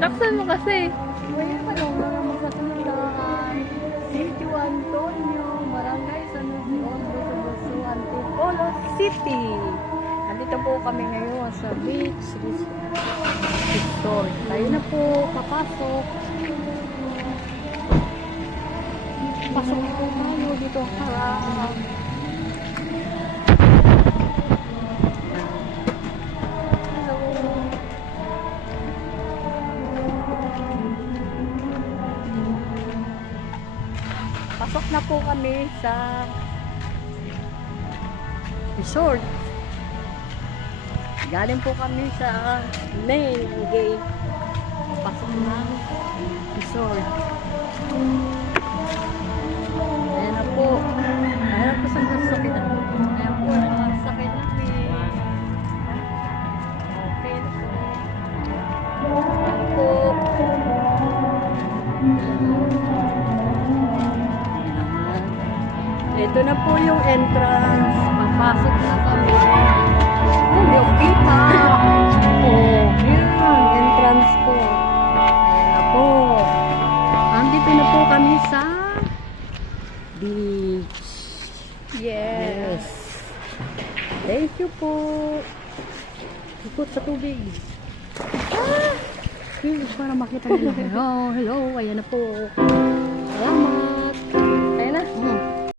Laksan mo kasi. Ngayon pa lang mga Kasundahan, Sitio Antonio, Barangay San Jose Oso, Antipolo City. Nandito po kami ngayon sa beach resort. Tayo na po, papasok. Pasok po tayo dito ang harap. Pasok na po kami sa resort. Galing po kami sa main gate. Pasok ng resort. Ayan na po. Ayan na po sa sasakit na po. Ayan po, nakasakit namin. Okay na po. Ayan po. Ito na po yung entrance. Papasok na kami. Yung kita. Yan. Entrance po. Ayan na po. Andito na po kami sa beach. Yes. Thank you po. Ikot sa tubig. Para makita nyo. Hello, hello. Ayan na po. Salamat. Ayan na.